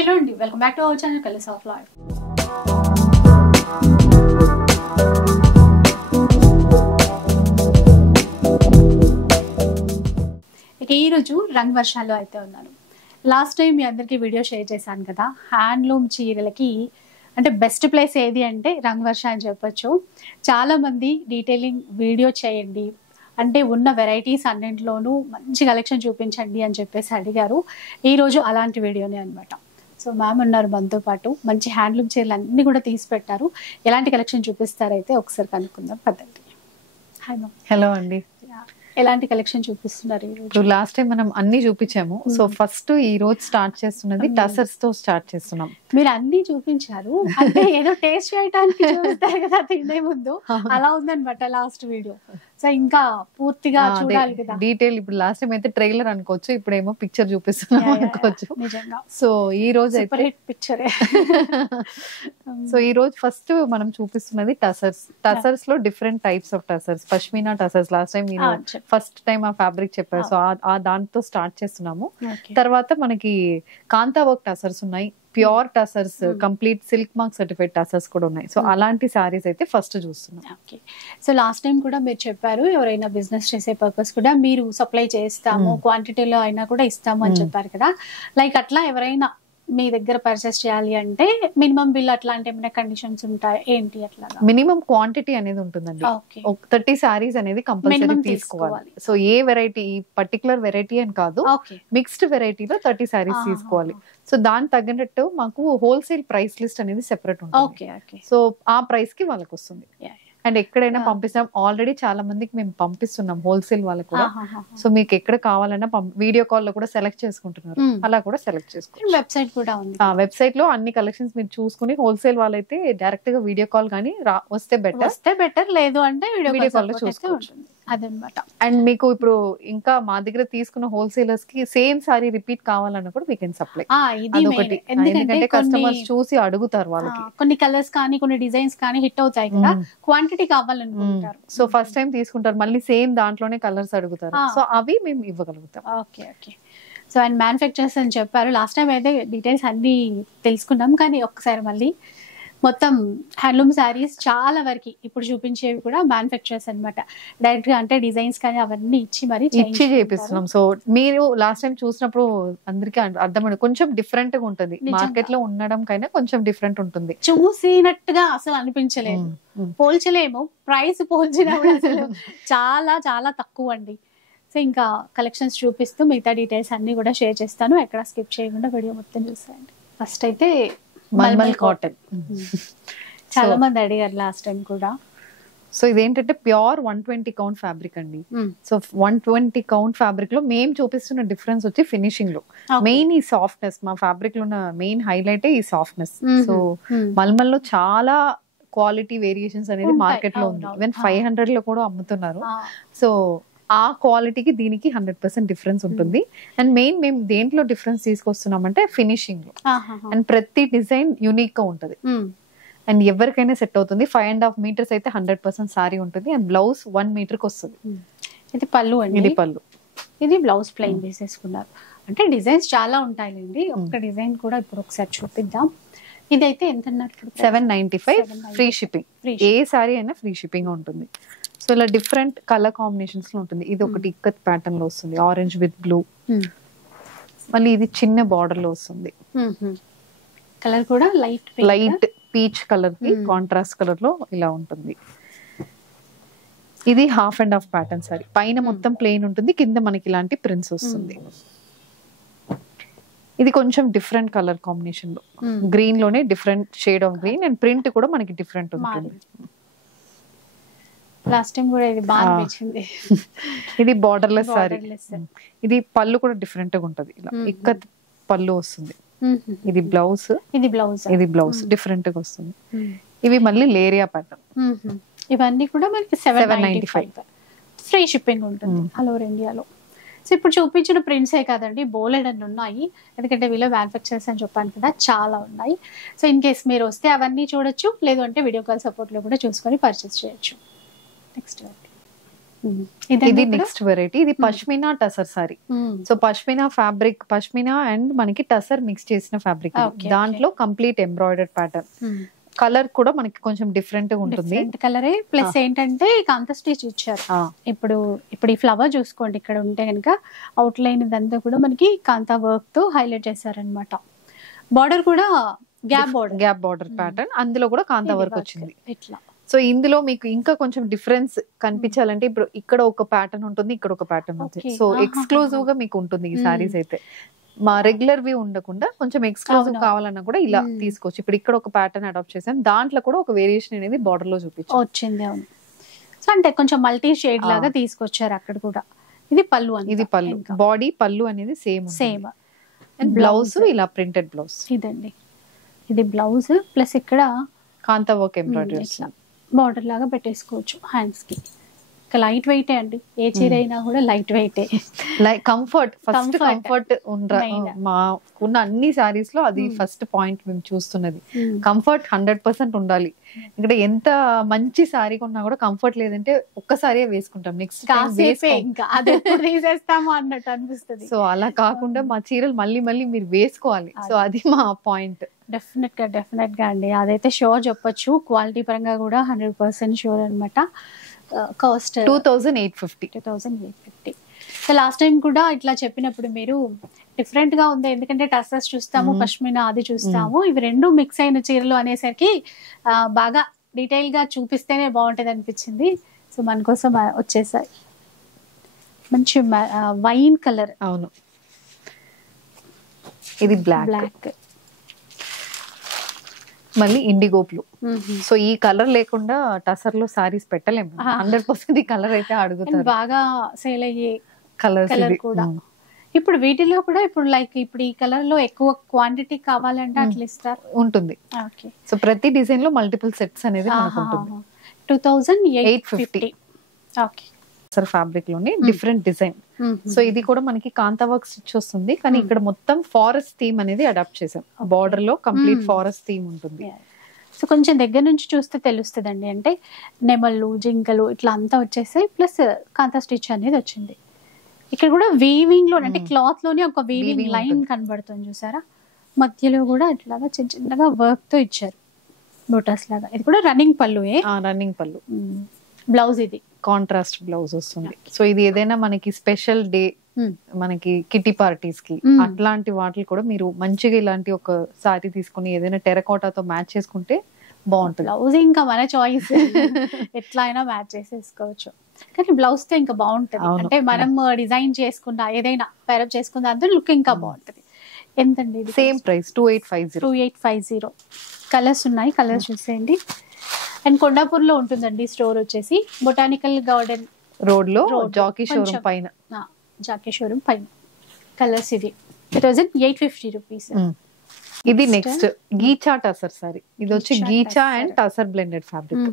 Hello అండి, welcome back to our channel colours of life. ఇక ఈరోజు రంగ్ వర్షాల్లో అయితే ఉన్నాను. లాస్ట్ టైం మీ అందరికీ వీడియో షేర్ చేశాను కదా, హ్యాండ్లూమ్ చీరలకి అంటే బెస్ట్ ప్లేస్ ఏది అంటే రంగ్ వర్ష అని చెప్పొచ్చు. చాలామంది డీటెయిలింగ్ వీడియో చేయండి అంటే ఉన్న వెరైటీస్ అన్నింటిలోనూ మంచి కలెక్షన్ చూపించండి అని చెప్పేసి అడిగారు. ఈరోజు అలాంటి వీడియోనే అనమాట. సో మ్యామ్ ఉన్నారు మనతో పాటు, మంచి హ్యాండ్లూమ్ చీరలు అన్నీ కూడా తీసి పెట్టారు. ఎలాంటి కలెక్షన్ చూపిస్తారైతే ఒకసారి కనుక్కుందాం పదండి. Hi ma'am. హలో అండి. ఎలాంటి కలెక్షన్ చూపిస్తున్నారు ఇప్పుడు లాస్ట్ టైం మనం అన్ని చూపించాము. సో ఫస్ట్ ఈ రోజు స్టార్ట్ చేస్తున్నది టసర్స్ తో స్టార్ట్ చేస్తున్నాం. మీరు అన్ని చూపించారు అంటే ఏదో టేస్ట్ చేయడానికి చూపిస్తారు కదా తినే ముందు, అలా ఉందన్నమాట లాస్ట్ వీడియో. సో ఇంకా పూర్తిగా చూడాలి కదా డీటెయిల్. ఇప్పుడు లాస్ట్ టైం అయితే ట్రైలర్ అనుకోవచ్చు, ఇప్పుడేమో పిక్చర్ చూపిస్తున్నాం అనుకోవచ్చు. నిజంగా సో ఈ రోజు అయితే పిక్చర్. సో ఈ రోజు ఫస్ట్ మనం చూపిస్తున్నది టసర్స్. టసర్స్ లో different types of tussars. Pashmina tussars last time మీరు ఫస్ట్ టైం ఆ ఫ్యాబ్రిక్ చెప్పారు. సో ఆ దాంతో స్టార్ట్ చేస్తున్నాము. తర్వాత మనకి కాంతా వర్క్ టసర్స్ ఉన్నాయి, pure tussars, complete silk mark certified tussars కూడా ఉన్నాయి. సో అలాంటి సారీస్ అయితే ఫస్ట్ చూస్తున్నాం. ఓకే. సో లాస్ట్ టైం కూడా మీరు చెప్పారు ఎవరైనా బిజినెస్ చేసే పర్పస్ కూడా మీరు సప్లై చేస్తాము, క్వాంటిటీలో అయినా కూడా ఇస్తాము అని చెప్పారు కదా. లైక్ అట్లా ఎవరైనా మీ దగ్గర పర్చేస్ చేయాలి అంటే మినిమం బిల్ అట్లాంటి ఏమైనా కండిషన్స్ ఉంటాయి ఏంటి? అట్లా మినిమం క్వాంటిటీ అనేది ఉంటుందండి. 30 సారీస్ అనేది కంపల్సరీ తీసుకోవాలి. సో ఏ వెరైటీ పర్టికులర్ వెరైటీ అని కాదు, మిక్స్డ్ వెరైటీలో 30 సారీస్ తీసుకోవాలి. సో దానికి తగ్గట్టు మాకు హోల్సేల్ ప్రైస్ లిస్ట్ అనేది సెపరేట్ ఉంటుంది. సో ఆ ప్రైస్ కి వాళ్ళకి వస్తుంది. అండ్ ఎక్కడైనా పంపిస్తాం. ఆల్రెడీ చాలా మందికి మేము పంపిస్తున్నాం హోల్సేల్ వాళ్ళకి కూడా. సో మీకు ఎక్కడ కావాలన్నా వీడియో కాల్ లో కూడా సెలెక్ట్ చేసుకుంటున్నారు, అలా కూడా సెలెక్ట్ చేసుకోండి. వెబ్సైట్ కూడా ఉంది. వెబ్సైట్ లో అన్ని కలెక్షన్స్ మీరు చూసుకుని, హోల్సేల్ వాళ్ళైతే డైరెక్ట్ గా వీడియో కాల్ కానీ వస్తే బెటర్, లేదు అంటే వీడియో కాల్ లో చూసుకోవచ్చు అదనమాట. అండ్ మీకు ఇప్పుడు ఇంకా మా దగ్గర తీసుకున్న హోల్సేలర్స్ కి సేమ్ సారీ రిపీట్ కావాలన్నా కూడా వీ కెన్ సప్లై. అదొకటి, ఎందుకంటే కస్టమర్స్ చూసి అడుగుతారు. వాళ్ళకి కొన్ని కలర్స్ కానీ కొన్ని డిజైన్స్ కానీ హిట్ అవుతాయి కదా, క్వాంటిటీ కావాలనుకుంటారు. సో ఫస్ట్ టైం తీసుకుంటారు, మళ్ళీ సేమ్ దాంట్లోనే కలర్స్ అడుగుతారు. సో అవి మేము ఇవ్వగలుగుతాం. Okay okay. So and manufacturers అని చెప్పారు. లాస్ట్ టైం అయితే డీటెయిల్స్ అన్ని తెలుసుకున్నాం, కానీ ఒక్కసారి మళ్ళీ మొత్తం హ్యాండ్లూమ్ శారీస్ చాలా వరకు ఇప్పుడు చూపించేవి కూడా మ్యానుఫ్యాక్చరర్స్ అనమాట. డైరెక్ట్ గా అంటే డిజైన్స్ కానీ అవన్నీ ఇచ్చి మరి చేపిస్తున్నాం. సో మీరు లాస్ట్ టైం చూసినప్పుడు అందరికీ అర్థమైంది, కొంచెం డిఫరెంట్ గా ఉంటుంది. మార్కెట్ లో ఉండడం కైనా కొంచెం డిఫరెంట్ ఉంటుంది. చూసినట్టుగా అసలు అనిపించలేదు, పోల్చలేము. ప్రైస్ పోల్చినా కూడా అసలు చాలా చాలా తక్కువ అండి. సో ఇంకా కలెక్షన్స్ చూపిస్తూ మిగతా డీటెయిల్స్ అన్ని కూడా షేర్ చేస్తాను. ఎక్కడ స్కిప్ చేయకుండా వీడియో మొత్తం చూసేయండి. ఫస్ట్ అయితే మల్మల్ కాటన్. చాలా మంది అడిగారు లాస్ట్ టైం కూడా. సో ఇదేంటంటే ప్యూర్ 120 కౌంట్ ఫ్యాబ్రిక్ అండి. సో 120 కౌంట్ ఫ్యాబ్రిక్ లో మేము చూపిస్తున్న డిఫరెన్స్ వచ్చి ఫినిషింగ్ లో మెయిన్ ఈ సాఫ్ట్నెస్. మా ఫ్యాబ్రిక్ లో ఉన్న మెయిన్ హైలైట్ ఈ సాఫ్ట్నెస్. సో మల్మల్ లో చాలా క్వాలిటీ వేరియేషన్స్ అనేది మార్కెట్ లో ఉంది. ఈవెన్ 500 లో కూడా అమ్ముతున్నారు. సో ఆ క్వాలిటీకి దీనికి 100% డిఫరెన్స్ ఉంటుంది. అండ్ మెయిన్ మేము దేంట్లో డిఫరెన్స్ తీసుకొస్తున్నామంటే ఫినిషింగ్ లో. అండ్ ప్రతి డిజైన్ యూనిక్ గా ఉంటది అండ్ ఎవరికైనా సెట్ అవుతుంది. 5.5 meters అయితే 100% సారీ ఉంటుంది. అండ్ బ్లౌజ్ 1 meter కి వస్తుంది. ఇది పళ్ళు అండి. ఇది పళ్ళు, ఇది బ్లౌజ్ ప్లెయిన్ వేసేసుకున్నారు. అంటే డిజైన్స్ చాలా ఉంటాయండి. ఒక్క డిజైన్ కూడా ఇప్పుడు ఒకసారి చూపిద్దాం. ఇదైతే ఎంత అన్నారు? 795 ఫ్రీ షిప్పింగ్. ఏ సారీ అయినా ఫ్రీ షిప్పింగ్ ఉంటుంది. సో ఇలా డిఫరెంట్ కలర్ కాంబినేషన్స్ లో ఉంటుంది. ఇది ఒకటి ఇక్కత్ ప్యాటర్న్ లో వస్తుంది, ఆరెంజ్ విత్ బ్లూ. మళ్ళీ ఇది చిన్న బార్డర్ లో వస్తుంది. కలర్ కూడా లైట్ పీచ్ కలర్ కి కాంట్రాస్ట్ కలర్ లో ఇలా ఉంటుంది. ఇది 1/2 ప్యాటర్న్ సారీ. పైన మొత్తం ప్లెయిన్ ఉంటుంది, కింద మనకి ఇలాంటి ప్రింట్స్ వస్తుంది. ఇది కొంచెం డిఫరెంట్ కలర్ కాంబినేషన్ లో, గ్రీన్ లోనే different shade of green. And print కూడా మనకి డిఫరెంట్ ఉంటుంది. లాస్ట్ టైం కూడా ఇది బాగా నచ్చింది. ఇది బార్డర్లెస్ సారీ. ఇది పళ్ళు కూడా డిఫరెంట్ గా ఉంటది. ఇలా ఇక్కత్ పళ్ళు వస్తుంది. ఇది బ్లౌజ్, ఇది బ్లౌజ్ డిఫరెంట్ గా వస్తుంది. ఇవి మళ్ళీ లేరియా ప్యాటర్న్. ఇవన్నీ కూడా మనకి 795 ఫ్రీ షిప్పింగ్ ఉంటుంది ఆల్ ఓవర్ ఇండియాలో. సో ఇప్పుడు చూపించిన ప్రింట్సే కాదండి, బోలెడ్ అని ఉన్నాయి. ఎందుకంటే వీళ్ళు మ్యానుఫ్యాక్చరర్స్ అని చెప్పాను కదా, చాలా ఉన్నాయి. సో ఇన్ కేస్ మీరు వస్తే అవన్నీ చూడొచ్చు, లేదు అంటే వీడియో కాల్ సపోర్ట్ లో కూడా చూసుకొని పర్చేస్ చేయొచ్చు. నెక్స్ట్ ఇది నెక్స్ట్ వెరైటీ. ఇది pashmina tussar sorry. So pashmina fabric, pashmina and మనకి టసర్ మిక్స్ చేసిన ఫ్యాబ్రిక్. దాంట్లో కంప్లీట్ ఎంబ్రాయిడర్డ్ ప్యాటర్న్. కలర్ కూడా మనకి కొంచెం డిఫరెంట్ గా ఉంటుంది. కలరే ప్లస్ ఏంటంటే కాంతా స్టిచ్ ఇచ్చారు. ఇప్పుడు ఈ ఫ్లవర్ చూసుకోండి, ఇక్కడ ఉంటే కనుక అవుట్ లైన్ ఇదంతా కూడా మనకి కాంతా వర్క్ తో హైలైట్ చేశారనమాట. బార్డర్ కూడా గ్యాప్ బార్డర్ ప్యాటర్న్, అందులో కూడా కాంతా వర్క్ వచ్చింది ఇట్లా. సో ఇందులో మీకు ఇంకా కొంచెం డిఫరెన్స్ కనిపించాలంటే ఇప్పుడు ఇక్కడ ఒక ప్యాటర్న్ ఉంటుంది, ఇక్కడ ఒక ప్యాటర్న్ ఉంటుంది. సో ఎక్స్క్లూజివ్ గా మీకు ఉంటుంది ఈ సారీస్ అయితే. మా రెగ్యులర్ వి ఉండకుండా కొంచెం ఎక్స్క్లూజివ్ కావాలన్నా కూడా ఇలా తీసుకోవచ్చు. ఇప్పుడు ఇక్కడ ఒక ప్యాటర్న్ అడాప్ట్ చేసాం, దాంట్లో కూడా ఒక వేరియేషన్ అనేది బార్డర్ లో వచ్చింది. అవును. సో అంటే కొంచెం మల్టీ షేడ్ లాగా తీసుకొచ్చారు అక్కడ కూడా. ఇది పళ్ళు, ఇది పళ్ళు. బాడీ పళ్ళు అనేది సేమ్. అండ్ బ్లౌజ్ ఇలా ప్రింటెడ్ బ్లౌజ్. ఇదండి, ఇది బ్లౌజ్ ప్లస్ ఇక్కడ కాంతా వర్క్ ఎంబ్రాయిడరీ బార్డర్ లాగా పెట్టేసుకోవచ్చు హ్యాండ్స్ కి. లైట్ వెయిట్ అండి, ఏ చీర అయినా కూడా లైట్ వెయిటే. కంఫర్ట్ ఫస్ట్, కంఫర్ట్ మాకున్న అన్ని సారీస్ లో అది ఫస్ట్ పాయింట్ మేము చూస్తున్నది. కంఫర్ట్ 100% ఉండాలి. ఇక్కడ ఎంత మంచి సారీ కొన్నా కూడా కంఫర్ట్ లేదంటే ఒక్కసారి వేసుకుంటాం, నెక్స్ట్ తీసేస్తాము అన్నట్టు అనిపిస్తుంది. సో అలా కాకుండా మా చీరలు మళ్ళీ మళ్ళీ మీరు వేసుకోవాలి. సో అది మా పాయింట్. డెఫినెట్ గా అండి, అదైతే షూర్ చెప్పొచ్చు. క్వాలిటీ పరంగా కూడా 100% షూర్ అనమాట. కాస్ట్ 2850. సో లాస్ట్ టైం కూడా ఇట్లా చెప్పినప్పుడు మీరు డిఫరెంట్ గా ఉంది, ఎందుకంటే టసర్స్ చూస్తాము, పష్మినా అది చూస్తాము, ఇవి రెండు మిక్స్ అయిన చీరలు అనేసరికి బాగా డీటెయిల్ గా చూపిస్తేనే బాగుంటది అనిపించింది. సో మన కోసం వచ్చేసాయి మంచి వైన్ కలర్. అవును, ఇది బ్లాక్, మళ్ళీ ఇండిగో బ్లూ. సో ఈ కలర్ లేకుండా టసర్ లో సారీస్ పెట్టలేము. 100% ఈ కలర్ అయితే అడుగుతారు. బాగా సేల్ అయ్యే కలర్ కూడా. ఇప్పుడు వీటిలో కూడా ఇప్పుడు లైక్ ఇప్పుడు ఈ కలర్ లో ఎక్కువ క్వాంటిటీ కావాలంటే అట్లా ఇస్తారు, ఉంటుంది. సో ప్రతి డిజైన్ లో మల్టిపుల్ సెట్స్ అనేది మనకు ఉంటుంది. 2850. ఓకే. ఫ్యాబ్రిక్ లోనే డిఫరెంట్ డిజైన్. సో ఇది కూడా మనకి కాంతా వర్క్ స్టిచ్ వస్తుంది, కానీ ఇక్కడ మొత్తం ఫారెస్ట్ థీమ్ అనేది అడాప్ట్ చేసాం. బార్డర్ లో కంప్లీట్ ఫారెస్ట్ థీమ్ ఉంటుంది. సో కొంచెం దగ్గర నుంచి చూస్తే తెలుస్తుందండి, అంటే నెమళ్ళు, జింకలు ఇట్లా అంతా వచ్చేసాయి, ప్లస్ కాంతా స్టిచ్ అనేది వచ్చింది. ఇక్కడ కూడా వీవింగ్ లో అంటే క్లాత్ లోనే ఒక వీవింగ్ లైన్ కనబడుతుంది చూసారా, మధ్యలో కూడా ఇట్లాగా చిన్న చిన్నగా వర్క్ తో ఇచ్చారు బోటాస్ లాగా. ఇది కూడా రన్నింగ్ పళ్ళుయే. రన్నింగ్ పళ్ళు. బ్లౌజ్ ఇది కాంట్రాస్ట్ బ్లౌజ్ వస్తుంది. సో ఇది ఏదైనా మనకి స్పెషల్ డే, మనకి కిటీ పార్టీస్ కి అట్లాంటి వాటికి కూడా మీరు మంచిగా ఇలాంటి ఒక సారీ తీసుకుని ఏదైనా టెరకోటాతో మ్యాచ్ చేసుకుంటే బాగుంటుంది. బ్లౌజ్ ఇంకా మన చాయిస్, ఎట్లా అయినా మ్యాచ్ చేసేసుకోవచ్చు, కానీ బ్లౌజ్ తో ఇంకా బాగుంటది. అంటే మనం డిజైన్ చేసుకున్న ఏదైనా పేరప్ చేసుకున్న అందులో లుక్ ఇంకా బాగుంటది. ఎంతండి? Same price 2850. కలర్స్ ఉన్నాయి, కలర్స్ చూసేయండి. అండ్ కొండాపూర్ లో ఉంటుందండి స్టోర్ వచ్చేసి, బొటానికల్ గార్డెన్ రోడ్ లో జాకీ షోరూమ్ పైన. జాకీ షోరూమ్ పైన. కలర్స్ ఇది 2850 రూపీస్. ఇది నెక్స్ట్ గీచా టసర్ సారీ. ఇది వచ్చి ghicha and tussar blended fabric.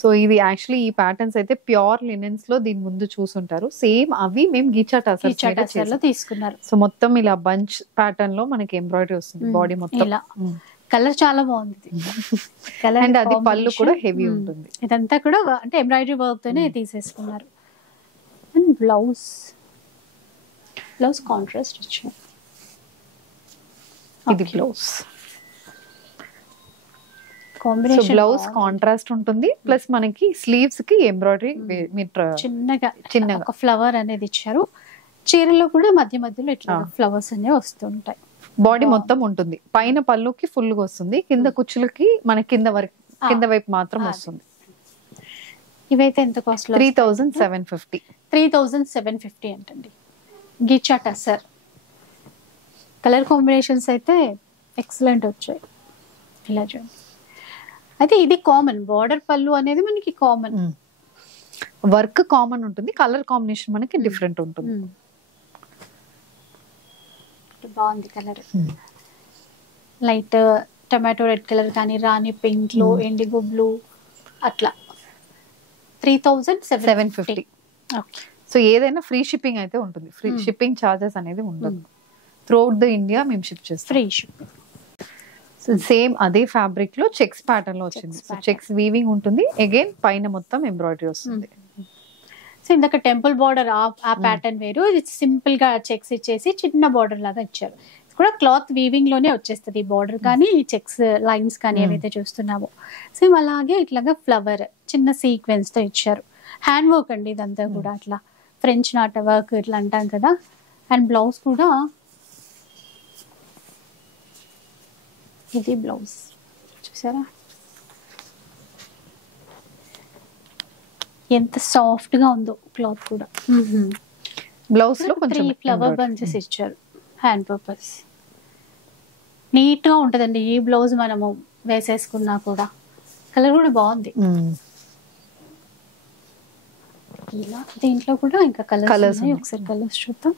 So ఇది యాక్చువల్లీ ఈ ప్యాటర్న్స్ అయితే ప్యూర్ లినెన్స్ లో దీని ముందు చూసుంటారు. సేమ్ అవి మేము గీచా టసర్ లో తీసుకున్నారు. సో మొత్తం ఇలా బంచ్ ప్యాటర్న్ లో మనకి ఎంబ్రాయిడరీ వస్తుంది బాడీ మొత్తం. కలర్ చాలా బాగుంది. కలర్ అండ్ అది పళ్ళు కూడా హెవీ ఉంటుంది. ఇదంతా కూడా అంటే ఎంబ్రాయిడరీ వర్క్ తోనే తీసేసుకున్నారు. అండ్ బ్లౌజ్ కాంట్రాస్ట్ ఇచ్చారు. ఇది బ్లౌజ్ కాంబినేషన్. బ్లౌజ్ కాంట్రాస్ట్ ఉంటుంది, ప్లస్ మనకి స్లీవ్స్ కి ఎంబ్రాయిడరీ చిన్నగా ఒక ఫ్లవర్ అనేది ఇచ్చారు. చీరలో కూడా మధ్య మధ్యలో ఇట్లా ఫ్లవర్స్ అనేవి వస్తుంటాయి. బాడీ మొత్తం ఉంటుంది. పైన పళ్ళుకి ఫుల్ గా వస్తుంది, కింద కుచ్చులకి మన కింద వైపు మాత్రం వస్తుంది. ఇవైతే ఎంత కాస్ట్? 3750. 3750 అంటండి. గిచ్చా టసర్. కలర్ కాంబినేషన్స్ అయితే ఎక్సలెంట్ వచ్చాయి. ఇలా చూడండి. అయితే ఇది కామన్, బార్డర్ పళ్ళు అనేది మనకి కామన్, వర్క్ కామన్ ఉంటుంది, కలర్ కాంబినేషన్ మనకి డిఫరెంట్ ఉంటుంది. బాగుంది colour. Light tomato red colour కానీ, రాణి పింక్ లో ఇండిగో బ్లూ అట్లా. 3750. సో ఏదైనా ఫ్రీ షిప్పింగ్ అయితే ఉంటుంది. ఫ్రీ షిప్పింగ్ చార్జెస్ అనేది ఉండదు. త్రూఅవుట్ ద ఇండియా మేము షిప్ చేస్తాం. Free shipping. సో సేమ్ అదే ఫ్యాబ్రిక్ లో చెక్స్ ప్యాటర్న్ లో వచ్చింది. సో చెక్స్ వీవింగ్ ఉంటుంది, అగైన్ పైన మొత్తం ఎంబ్రాయిడరీ వస్తుంది. సో ఇందాక టెంపుల్ బార్డర్ ఆ ప్యాటర్న్ వేరు, ఇది సింపుల్ గా చెక్స్ ఇచ్చేసి చిన్న బార్డర్ లాగా ఇచ్చారు. కూడా క్లాత్ వీవింగ్ లోనే వచ్చేస్తుంది బార్డర్ కానీ ఈ చెక్స్ లైన్స్ కానీ ఏవైతే చూస్తున్నామో. సేమ్ అలాగే ఇట్లాగా ఫ్లవర్ చిన్న సీక్వెన్స్ తో ఇచ్చారు. హ్యాండ్ వర్క్ అండి ఇదంతా కూడా, అట్లా ఫ్రెంచ్ నాట్ వర్క్ ఇట్లా అంటాం కదా. అండ్ బ్లౌజ్ కూడా ఇది బ్లౌజ్ చూసారా ఎంత సాఫ్ట్ గా ఉందో క్లాత్ కూడా. బ్లౌజ్ లో కొంచెం ఫ్లవర్ బంచెస్ ఇచ్చారు హ్యాండ్ పర్పస్. నీట్ గా ఉంటదండి ఈ బ్లౌజ్ మనము వేసేసుకున్నా కూడా. కలర్ కూడా బాగుంది. ఇలా దీంట్లో కూడా ఇంకా కలర్స్ ఉన్నాయి, ఒకసారి కలర్స్ చూద్దాం.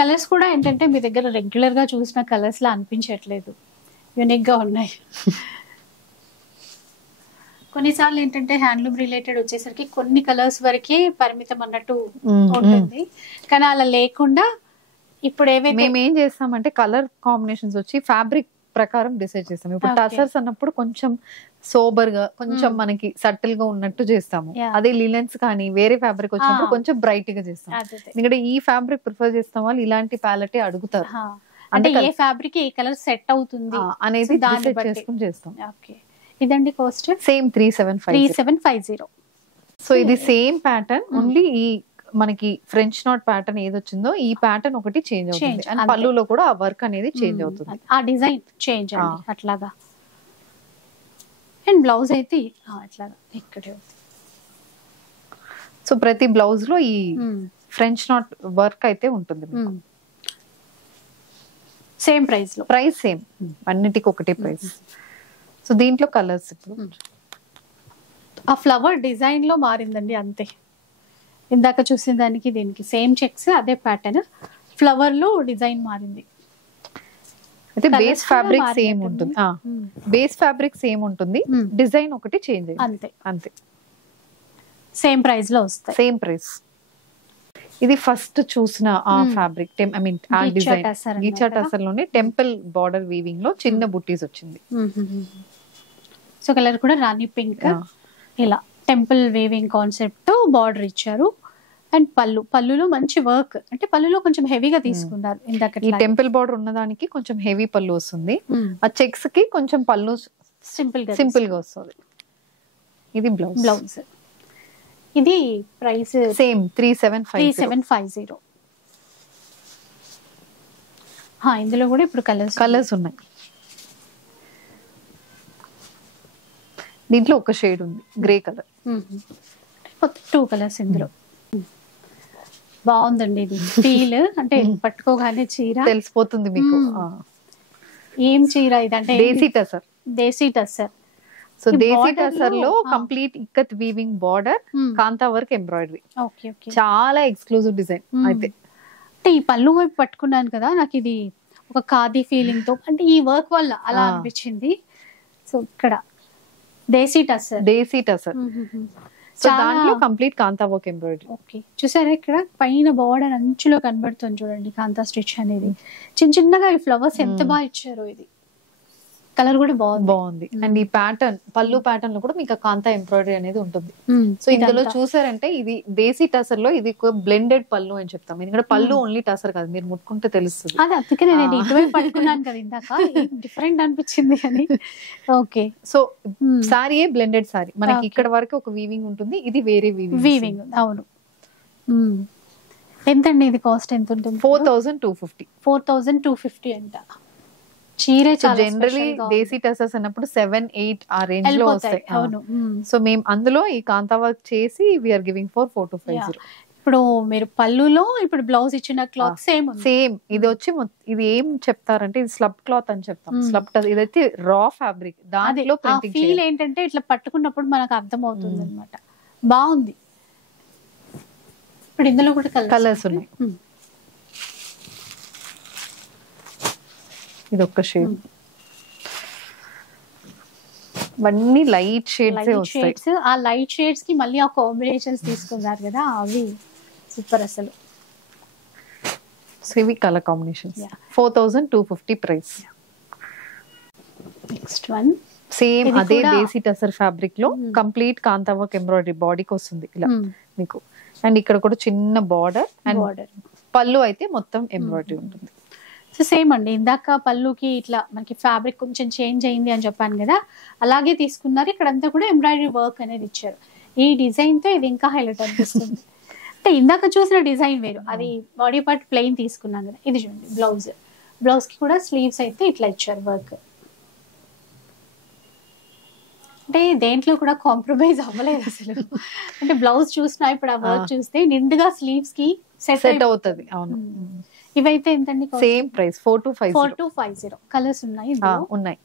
కలర్స్ కూడా ఏంటంటే మీ దగ్గర రెగ్యులర్ గా చూసిన కలర్స్ లా అనిపించట్లేదు, యూనిక్ గా ఉన్నాయి. కొన్నిసార్లు ఏంటంటే హ్యాండ్లూమ్ రిలేటెడ్ వచ్చేసరికి కొన్ని కలర్స్ వరకే పరిమితం అన్నట్టు ఉంటుంది, కానీ అలా లేకుండా ఇప్పుడు ఏవైతే మేము ఏం చేస్తామంటే కలర్ కాంబినేషన్స్ వచ్చి ఫ్యాబ్రిక్ ప్రకారం డిసైడ్ చేస్తాం. ఇప్పుడు టసర్స్ అన్నప్పుడు కొంచెం సోబర్ గా కొంచెం మనకి సటిల్ గా ఉన్నట్టు చేస్తాము. అదే లిలెన్స్ కానీ వేరే ఫ్యాబ్రిక్ వచ్చినప్పుడు కొంచెం బ్రైట్ గా చేస్తాం. ఎందుకంటే ఈ ఫ్యాబ్రిక్ ప్రిఫర్ చేస్తాం వాళ్ళు ఇలాంటి ప్యాలెట్ అడుగుతారు, అంటే ఏ ఫ్యాబ్రిక్ ఏ కలర్ సెట్ అవుతుంది అనేది డిసైడ్ చేసుకుని చేస్తాం. ఇదండి కాస్ట్ సేమ్ 3750. సో ఇది సేమ్ ప్యాటర్న్, ఓన్లీ ఈ మనకి ఫ్రెంచ్ నాట్ ప్యాటర్న్ ఏది వచ్చిందో ఈ ప్యాటర్న్ ఒకటి చేంజ్ అవుతుంది. అండ్ పళ్ళులో కూడా ఆ వర్క్ అనేది చేంజ్ అవుతుంది, ఆ డిజైన్ చేంజ్ అండి అట్లాగా. అండ్ బ్లౌజ్ అయితే అట్లాగా ఇక్కడే. సో ప్రతి బ్లౌజ్ లో ఈ ఫ్రెంచ్ నాట్ వర్క్ అయితే ఉంటుంది. సేమ్ ప్రైస్ లో, ప్రైస్ సేమ్, అన్నిటికి ఒకటే ప్రైస్. సో దీంట్లో కలర్స్ ఇప్పుడు ఆ ఫ్లవర్ డిజైన్ లో మారిందండి అంతే. ఇందాక చూసిన దానికి దీనికి సేమ్ చెక్స్ అదే ప్యాటర్న్, ఫ్లవర్ లో డిజైన్ మారింది. అయితే బేస్ ఫ్యాబ్రిక్ సేమ్ ఉంటుంది, బేస్ ఫ్యాబ్రిక్ సేమ్ ఉంటుంది, డిజైన్ ఒకటి చేంజ్ అయ్యింది అంతే. అంతే, సేమ్ ప్రైస్ లో వస్తాయి. Same price. ఇది ఫస్ట్ చూసిన ఆ ఫ్యాబ్రిక్ ఐ మీన్ ఆ డిజైన్ గీచా టసర్ లోనే టెంపుల్ బార్డర్ వీవింగ్ లో చిన్న బుట్టీస్ వచ్చింది. సో కలర్ కూడా రాణి పింక్, ఇలా టెంపుల్ వీవింగ్ కాన్సెప్ట్ తో బార్డర్ ఇచ్చారు. అండ్ పళ్ళులో మంచి వర్క్, అంటే పళ్ళులో కొంచెం హెవీగా తీసుకున్నారు. ఇందాక ఈ టెంపుల్ బార్డర్ ఉన్నదానికి కొంచెం హెవీ పళ్ళు వస్తుంది, ఆ చెక్స్ కి కొంచెం పళ్ళు సింపుల్ గా వస్తుంది. ఇది బ్లౌజ్. ఇది ప్రైస్ సేమ్ 3750. ఇందులో కూడా ఇప్పుడు కలర్స్ ఉన్నాయి. దీంట్లో ఒక షేడ్ ఉంది గ్రే కలర్, 2 కలర్స్ ఇందులో. బాగుందండి ఇది ఫీల్, అంటే పట్టుకోగానే చీర తెలిసిపోతుంది మీకు. ఏం చీర ఇదంటే దేశీ టసర్. సో దేశీ టసర్ లో కంప్లీట్ ఇక్కత్ వీవింగ్ బార్డర్, కాంతా వర్క్ ఎంబ్రాయిడరీ, చాలా ఎక్స్క్లూజివ్ డిజైన్. అయితే అంటే ఈ పళ్ళు వైపు పట్టుకున్నాను కదా, నాకు ఇది ఒక ఖాదీ ఫీలింగ్ తో, అంటే ఈ వర్క్ వల్ల అలా అనిపించింది. సో ఇక్కడ దేశీ టసర్. సో దాంట్లో కంప్లీట్ కాంతా వర్క్ ఎంబ్రాయిడరీ. ఓకే, చూసారా ఇక్కడ పైన బార్డర్ అంచులో కనబడుతుంది చూడండి కాంతా స్టిచ్ అనేది. చిన్నగా ఈ ఫ్లవర్స్ ఎంత బాగా ఇచ్చారు. ఇది కలర్ కూడా బాగుంది. అండ్ ఈ ప్యాటర్న్ పళ్ళు ప్యాటర్న్ లో కూడా మీకు కాంతా ఎంబ్రాయిడరీ అనేది ఉంటుంది. సో ఇందులో చూసారంటే ఇది దేశీ టసర్ లో ఇది బ్లెండెడ్ పళ్ళు అని చెప్తాం, ఎందుకంటే పళ్ళు ఓన్లీ టసర్ కాదు, మీరు ముట్టుకుంటే తెలుస్తుంది. అది అందుకే నేను ఇటువైపు పట్టుకున్నాను కదా ఇందాక, డిఫరెంట్ అనిపించింది అని. Okay, so sorry blended sorry, మనకి ఇక్కడ వరకు ఒక వీవింగ్ ఉంటుంది, ఇది వేరే వీవింగ్. అవును. ఎంతండి ఇది కాస్ట్ ఎంత ఉంటుంది? 4250 అంట. చీర జనరలీ దేశీ టసర్స్ అన్నప్పుడు 7-8 ఆ రేంజ్ లో వస్తాయి. అవును. సో మేము అందులో ఈ కాంతా వర్క్ చేసి వీఆర్ గివింగ్ ఫర్ 4250. ఇప్పుడు మీరు పళ్ళులో ఇప్పుడు బ్లౌజ్ ఇచ్చిన క్లాత్ సేమ్. ఇది వచ్చి ఇది ఏం చెప్తారంటే ఇది స్లబ్ క్లాత్ అని చెప్తాం. స్లబ్ ఇదైతే రా ఫ్యాబ్రిక్, దానిలో ప్రింటింగ్ ఫీల్ ఏంటంటే ఇట్లా పట్టుకున్నప్పుడు మనకు అర్థం అవుతుంది అనమాట. బాగుంది. ఇప్పుడు ఇందులో కూడా కలర్స్ ఉన్నాయి. ఇది ఒక్క షేడ్, అన్ని లైట్ షేడ్స్ వస్తాయి. ఆ లైట్ షేడ్స్ కి మళ్ళీ ఆ కాంబినేషన్స్ తీసుకున్నారు కదా, అవి సూపర్ అసలు. సో ఇవి colour combinations. 4250 price. Next one same ఇది అదే కూడా- దేశీ టసర్ ఫ్యాబ్రిక్ లో కంప్లీట్ కాంతా వర్క్ ఎంబ్రాయిడరీ బాడీకి వస్తుంది ఇలా మీకు. అండ్ ఇక్కడ కూడా చిన్న బార్డర్ అండ్ బార్డర్. పళ్ళు అయితే మొత్తం ఎంబ్రాయిడరీ ఉంటుంది. సో సేమ్ అండి, ఇందాక పళ్ళుకి ఇట్లా మనకి ఫ్యాబ్రిక్ కొంచెం చేంజ్ అయింది అని చెప్పాను కదా, అలాగే తీసుకున్నారు. ఇక్కడంతా కూడా ఎంబ్రాయిడరీ వర్క్ అనేది ఇచ్చారు. ఈ డిజైన్ తో ఇది ఇంకా హైలైట్ అనిపిస్తుంది. అంటే ఇందాక చూసిన డిజైన్ వేరు, అది బాడీ పార్ట్ ప్లెయిన్ తీసుకున్నాను కదా. ఇది చూడండి బ్లౌజ్, బ్లౌజ్ కి కూడా స్లీవ్స్ అయితే ఇట్లా ఇచ్చారు వర్క్. అంటే దేంట్లో కూడా కాంప్రమైజ్ అవ్వలేదు అసలు. అంటే బ్లౌజ్ చూసినా ఇప్పుడు ఆ వర్క్ చూస్తే నిండుగా స్లీవ్స్ కి సెట్ అవుతుంది. అవును, ఇవైతే ఎంతండి? Same price 4250. 4250. కలర్స్ ఉన్నాయి ఉన్నాయి.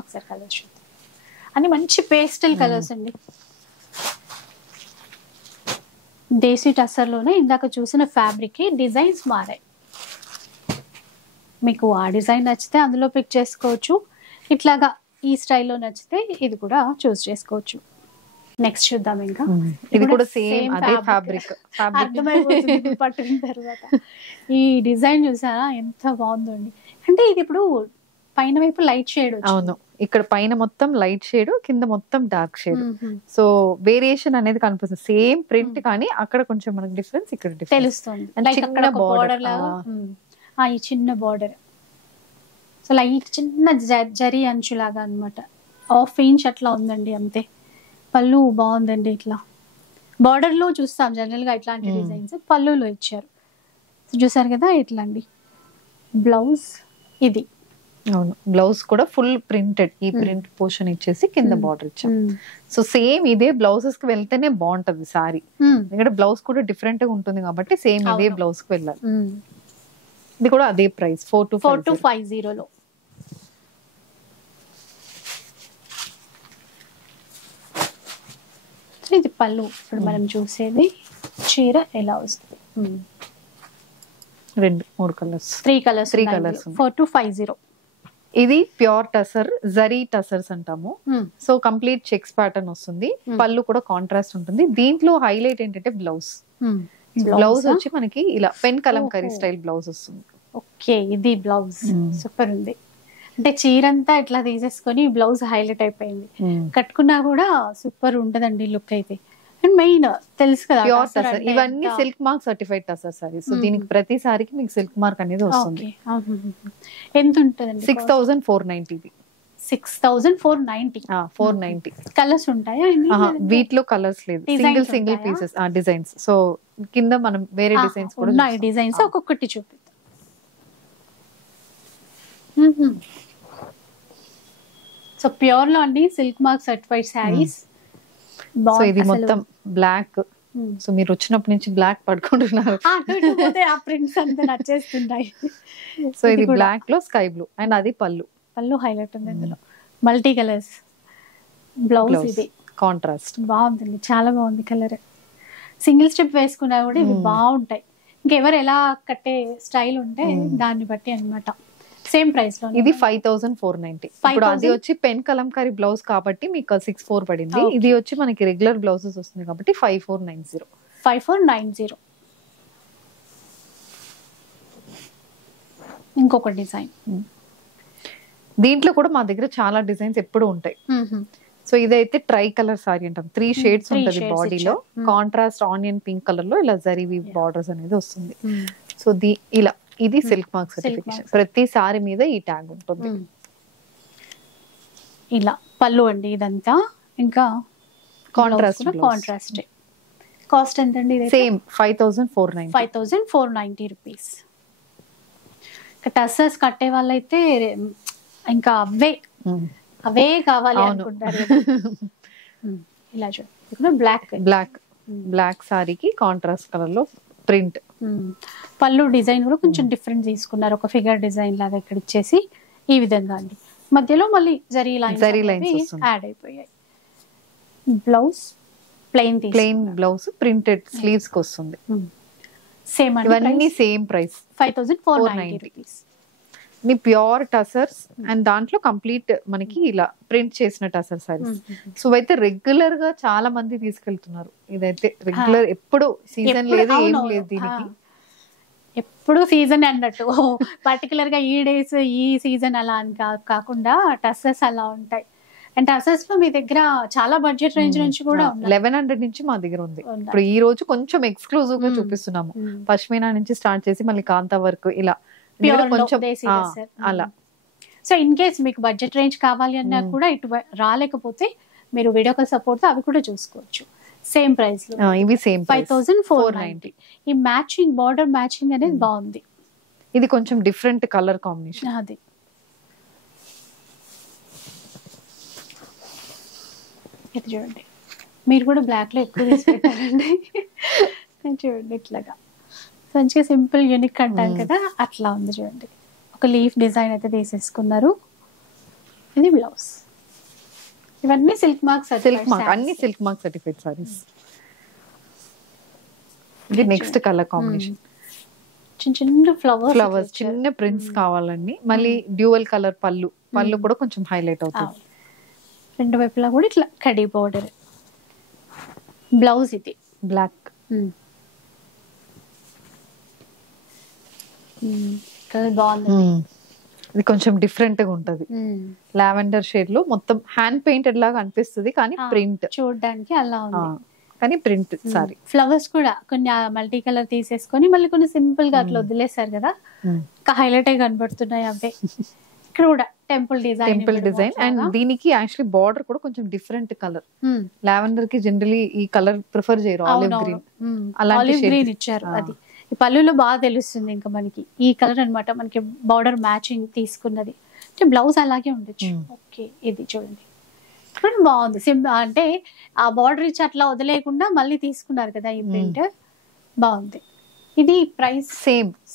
ఒకసారి కలర్స్ చూద్దాం. అన్ని మంచి పేస్టల్ కలర్స్ అండి. దేశీ టసర్ లోనే ఇందాక చూసిన ఫ్యాబ్రిక్ కి డిజైన్స్ మారాయి. మీకు ఆ డిజైన్ నచ్చితే అందులో పిక్ చేసుకోవచ్చు, ఇట్లాగా ఈ స్టైల్లో నచ్చితే ఇది కూడా చూస్ చేసుకోవచ్చు. నెక్స్ట్ చూద్దాం. ఇంకా ఇది కూడా సేమ్ అదే ఫ్యాబ్రిక్. అర్థమైపోతుంది పట్టిన తర్వాత. ఈ డిజైన్ చూసారా ఎంత బాగుందండి. అంటే ఇది ఇప్పుడు పైన వైపు లైట్ షేడ్. అవును, ఇక్కడ పైన మొత్తం లైట్ షేడ్, కింద మొత్తం డార్క్ షేడ్. సో వేరియేషన్ అనేది కనిపిస్తుంది. సేమ్ ప్రింట్ కానీ అక్కడ కొంచెం మనకి డిఫరెన్స్, ఇక్కడ తెలుస్తుంది. బార్డర్ లాగా ఈ చిన్న బార్డర్, సో లైట్ చిన్న జరీ అంచులాగా అనమాట. 1/2 ఇంచ్ అట్లా ఉందండి అంతే. పళ్ళు బాగుందండి. ఇట్లా బార్డర్ లో చూస్తాం జనరల్ గా ఇట్లాంటి డిజైన్స్, పళ్ళులో ఇచ్చారు. చూసారు కదా ఇట్లా అండి. బ్లౌజ్ ఇది. అవును, బ్లౌజ్ కూడా ఫుల్ ప్రింటెడ్. ఈ ప్రింట్ పోర్షన్ ఇచ్చేసి కింద బార్డర్ ఇచ్చాం. సో సేమ్ ఇదే బ్లౌజెస్ కి వెళ్తేనే బాగుంటది సారీ, ఎందుకంటే బ్లౌజ్ కూడా డిఫరెంట్ గా ఉంటుంది కాబట్టి సేమ్ ఇదే బ్లౌజ్ కి వెళ్ళాలి. ఇది కూడా అదే ప్రైస్ 4250లో. ఇది పళ్ళు. ఇప్పుడు మనం చూసేది చీర ఎలా వస్తుంది. 3 కలర్స్, 3 కలర్స్. 4250. ఇది ప్యూర్ టసర్, జరీ టసర్స్ అంటాము. సో కంప్లీట్ చెక్స్ ప్యాటర్న్ వస్తుంది. పళ్ళు కూడా కాంట్రాస్ట్ ఉంటుంది. దీంట్లో హైలైట్ ఏంటంటే బ్లౌజ్. బ్లౌజ్ వచ్చి మనకి ఇలా పెన్ కలంకరీ స్టైల్ బ్లౌజ్ వస్తుంది. ఓకే, ఇది బ్లౌజ్ సూపర్ ఉంది. అంటే చీరంతా ఇట్లా తీసేసుకొని బ్లౌజ్ హైలైట్ అయిపోయింది. కట్టుకున్నా కూడా సూపర్ ఉంటదండి లుక్ అయితే. అండ్ మెయిన్ తెలుసు కదా ప్యూర్ టసర్, ఇవన్నీ silk mark certified tussar sorry. So దీనికి ప్రతి సారీకి మీకు సిల్క్ మార్క్ అనేది వస్తుంది. ఎంత ఉంటదండి? 6490. 6490. 490. కలర్స్ ఉంటాయా? వీటిలో కలర్స్ లేదు, సింగిల్ పీసెస్ డిజైన్స్. సో కింద మనం వేరే డిజైన్స్ కూడా ఉన్నాయి. డిజైన్స్ ఒక్కొక్కటి చూపిద్దాం. సో ప్యూర్ లో అండి silk mark certified saris. So ఇది మొత్తం బ్లాక్. సో మీరు వచ్చినప్పటి నుంచి బ్లాక్ పడుకుంటున్నారు. ఆ ప్రింట్స్ అంతా నచ్చేస్తుంటాయి. సో ఇది బ్లాక్ లో స్కై బ్లూ అండ్ అది పళ్ళు. పళ్ళు హైలైట్ ఉంది ఇందులో, మల్టీ కలర్స్. బ్లౌజ్ ఇది కాంట్రాస్ట్ బాగుందండి, చాలా బాగుంది కలర్. సింగిల్ స్టెప్ వేసుకున్నా కూడా ఇవి బాగుంటాయి. ఇంకెవరు ఎలా కట్టే స్టైల్ ఉంటే దాన్ని బట్టి అన్నమాట. సేమ్ ప్రైస్ లో ఇది 5490. ఇప్పుడు అది వచ్చి పెన్ కలంకారీ బ్లౌజ్ కాబట్టి మీకు 64 పడింది. ఇది వచ్చి మనకి రెగ్యులర్ బ్లౌజెస్ వస్తుంది కాబట్టి 5490. 5490. ఇంకొక డిజైన్. దీంట్లో కూడా మా దగ్గర చాలా డిజైన్స్ ఎప్పుడు ఉంటాయి. సో ఇదైతే ట్రై కలర్ సారీ అంటాం. 3 షేడ్స్ ఉంటది బాడీలో. కాంట్రాస్ట్ ఆనియన్ పింక్ కలర్ లో ఇలా జరీ బార్డర్స్ అనేది వస్తుంది. సో ఇలా ఇది సిల్క్ మార్క్ సర్టిఫికేషన్. ప్రతి సారీ మీద ఈ ట్యాగ్ ఉంటుంది. ఇలా పళ్ళు అండి ఇదంతా. ఇంకా కాంట్రాస్ట్. కాస్ట్ ఎంత అండి? సేమ్ 5490. 5490 రూపీస్. టసర్స్ కట్టే వాళ్ళైతే ఇంకా అవే కావాలి అనుకుంటారు. ఇలా చూడండి, బ్లాక్ సారీకి కాంట్రాస్ట్ కలర్ లో ప్రింట్. పళ్ళు డిజైన్ కూడా కొంచెం డిఫరెంట్ తీసుకున్నారు. ఒక ఫిగర్ డిజైన్ లాగా ఇక్కడ ఇచ్చేసి ఈ విధంగా అండి. మధ్యలో మళ్ళీ జరీ లైన్స్ యాడ్ అయిపోయాయి. Blouse plain blouse printed sleeves కి వస్తుంది. సేమ్ ఇవన్నీ same price 5490 rupees. Pure tussars and దాంట్లో కంప్లీట్ మనకి ఇలా ప్రింట్ చేసిన టసర్ సారీస్. సో అయితే రెగ్యులర్ గా చాలా మంది తీసుకెళ్తున్నారు. ఇదైతే రెగ్యులర్, ఎప్పుడు సీజన్ లేదు ఏం లేదు దీనికి. ఎప్పుడు సీజన్ అన్నట్టు పర్టికులర్ గా ఈ డేస్ ఈ సీజన్ అలా అని కాకుండా టసర్స్ అలా ఉంటాయి. అండ్ టసర్స్ లో మీ దగ్గర చాలా బడ్జెట్ రేంజ్ నుంచి కూడా ఉన్నాయి. 1100 నుంచి మా దగ్గర ఉంది. ఇప్పుడు ఈ రోజు కొంచెం ఎక్స్క్లూజివ్ గా చూపిస్తున్నాము. పష్మీనా నుంచి స్టార్ట్ చేసి మళ్ళీ కాంతా వర్క్ ఇలా కొంచెం అలా. సో ఇన్ కేస్ మీకు బడ్జెట్ రేంజ్ కావాలి అన్నా కూడా ఇటు రాలేకపోతే మీరు వీడియో కాల్ సపోర్ట్ తో అవి కూడా చూసుకోవచ్చు. సేమ్ ప్రైస్ లో ఇవి సేమ్ 5490. ఈ మ్యాచింగ్ బార్డర్ మ్యాచింగ్ అనేది బాగుంది. ఇది కొంచెం డిఫరెంట్ కలర్ కాంబినేషన్. అది ఇది చూడండి, మీరు కూడా బ్లాక్ లో ఎక్కువ తీసుకుంటారండి. చూడండి ఇట్లాగా మంచిగా సింపుల్ యూనిక్ అంటాం కదా, అట్లా ఉంది చూడండి. ఒక లీఫ్ డిజైన్ అయితే తీసేసుకున్నారు. ఇది బ్లౌజ్. ఇవన్నీ సిల్క్ మార్క్ అన్ని సిల్క్ మార్క్ సర్టిఫైడ్ సారీస్. ఇది నెక్స్ట్ కలర్ కాంబినేషన్. చిన్న చిన్న ఫ్లవర్స్ చిన్న ప్రింట్స్ కావాలండి. మళ్ళీ డ్యూయల్ కలర్ పళ్ళు కూడా కొంచెం హైలైట్ అవుతుంది. రెండు వైపులా కూడా ఇట్లా కడీ బోర్డర్. బ్లౌజ్ ఇది బ్లాక్. కలర్ బాగుంది. ఇది కొంచెం డిఫరెంట్ గా ఉంటది. లావెండర్ షేడ్ లో మొత్తం హ్యాండ్ పెయింటెడ్ లాగా అనిపిస్తుంది కానీ ప్రింట్ చూడడానికి అలా ఉంది కానీ ప్రింట్ సారీ. ఫ్లవర్స్ కూడా కొన్ని మల్టీ కలర్ తీసేసుకొని మళ్ళీ కొన్ని సింపుల్ గా అట్లా వదిలేసారు కదా, ఇంకా హైలైట్ అయి కనబడుతున్నాయి అవే. ఇక్కడ కూడా టెంపుల్ డిజైన్ అండ్ దీనికి యాక్చువల్లీ బార్డర్ కూడా కొంచెం డిఫరెంట్ కలర్. లావెండర్ కి జనరలీ ఈ కలర్ ప్రిఫర్ చేయరు, ఆలివ్ గ్రీన్. ఆలివ్ గ్రీన్ ఇచ్చారు. అది ఈ పళ్ళులో బాగా తెలుస్తుంది. ఇంకా మనకి ఈ కలర్ అన్నమాట మనకి బార్డర్ మ్యాచింగ్ తీసుకున్నది. అంటే బ్లౌజ్ అలాగే ఉండొచ్చు. ఓకే ఇది చూడండి బాగుంది. అంటే ఆ బార్డర్ ఇచ్చి అట్లా వదిలేయకుండా మళ్ళీ తీసుకున్నారు కదా ఈ ప్రింట్, బాగుంది. ఇది ప్రైస్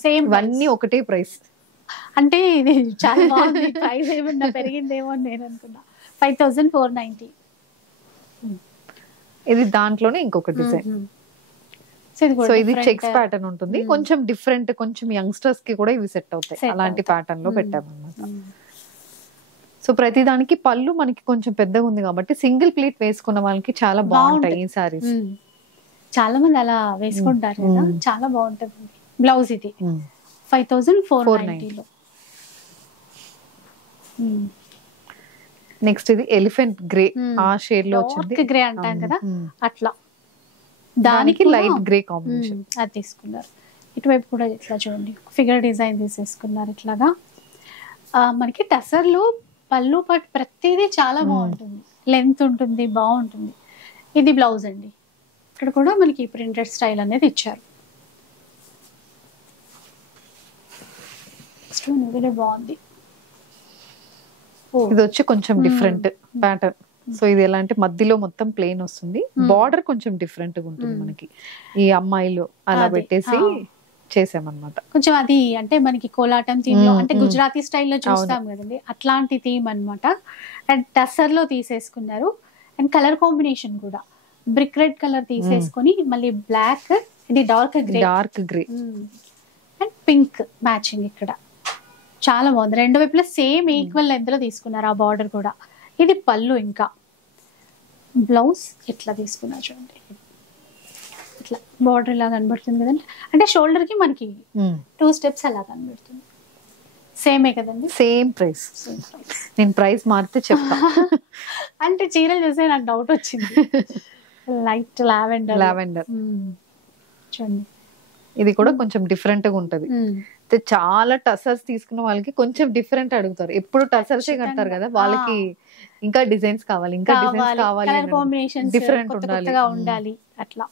సేమ్ అన్ని ఒకటే ప్రైస్. అంటే ఇది చాలా బాగుంది. ప్రైస్ ఏమన్నా పెరిగిందేమో అని నేను అనుకున్నా. 5490. ఇది దాంట్లోనే ఇంకొక డిజైన్. సో ఇది చెక్స్ ప్యాటర్న్ ఉంటుంది, కొంచెం డిఫరెంట్, కొంచెం యంగ్స్టర్స్ కి కూడా ఇవి సెట్ అవుతాయి. అలాంటి ప్యాటర్న్ లో పెట్టామన్నమాట. సో ప్రతి దానికి పళ్ళు మనకి కొంచెం పెద్దగా ఉంది కాబట్టి సింగిల్ ప్లీట్ వేసుకున్న వాళ్ళకి చాలా బాగుంటాయి ఈ సారీస్. చాలా మంది అలా వేసుకుంటారు కదా, చాలా బాగుంటుంది. బ్లౌజ్ ఇది 5490 లో. నెక్స్ట్ ఇది ఎలిఫెంట్ గ్రే, ఆ షేడ్ లో వచ్చింది. గ్రే అంటాం కదా అట్లా, దానికి లైట్ గ్రే కాంబినేషన్ అది తీసుకున్నారు. ఇటువైపు కూడా ఇట్లా చూడండి ఫిగర్ డిజైన్ తీసేసుకున్నారు. ఇట్లాగా మనకి టసర్ లో పళ్ళు పట్టు ప్రతిదీ చాలా బాగుంటుంది, లెంత్ ఉంటుంది, బాగుంటుంది. ఇది బ్లౌజ్ అండి. ఇక్కడ కూడా మనకి ప్రింటెడ్ స్టైల్ అనేది ఇచ్చారు. బాగుంది. ఇది వచ్చి కొంచెం డిఫరెంట్ ప్యాటర్న్. సో ఇది ఎలా అంటే మధ్యలో మొత్తం ప్లెయిన్ వస్తుంది, బార్డర్ కొంచెం డిఫరెంట్ గా ఉంటుంది. మనకి ఈ అమ్మాయిలు అలా పెట్టేసి చేసామన్నమాట. కొంచెం అది అంటే మనకి కోలాటం థీమ్ లో, అంటే గుజరాతీ స్టైల్లో చూస్తాం కదండి, అట్లాంటి థీమ్ అన్నమాట. అండ్ టసర్ లో తీసేసుకున్నారు. అండ్ కలర్ కాంబినేషన్ కూడా బ్రిక్ రెడ్ కలర్ తీసేసుకొని మళ్ళీ బ్లాక్, ఇది dark grey and pink matching. ఇక్కడ చాలా బాగుంది. రెండు వైపులా సేమ్ ఈక్వల్ లెంత్ లో తీసుకున్నారు ఆ బార్డర్ కూడా. ఇది పళ్ళు. ఇంకా బ్లౌజ్ ఇట్లా తీసుకున్నారు చూడండి, ఇట్లా బార్డర్ ఇలా కనబడుతుంది కదండి. అంటే షోల్డర్ కి మనకి 2 స్టెప్స్ అలా కనబడుతుంది. సేమే కదండి, సేమ్ ప్రైస్. నేను ప్రైస్ మారితే చెప్తా. అంటే చీరలు చూస్తే నాకు డౌట్ వచ్చింది. లైట్ లావెండర్ చూడండి. ఇది కూడా కొంచెం డిఫరెంట్ గా ఉంటది. చాలా టసర్స్ తీసుకున్న వాళ్ళకి కొంచెం డిఫరెంట్ అడుగుతారు. ఎప్పుడు టసర్స్ కడతారు కదా, వాళ్ళకి ఇంకా డిజైన్స్ కావాలి, ఇంకా డిజైన్స్ కావాలి, డిఫరెంట్ ఉండాలి అట్లా.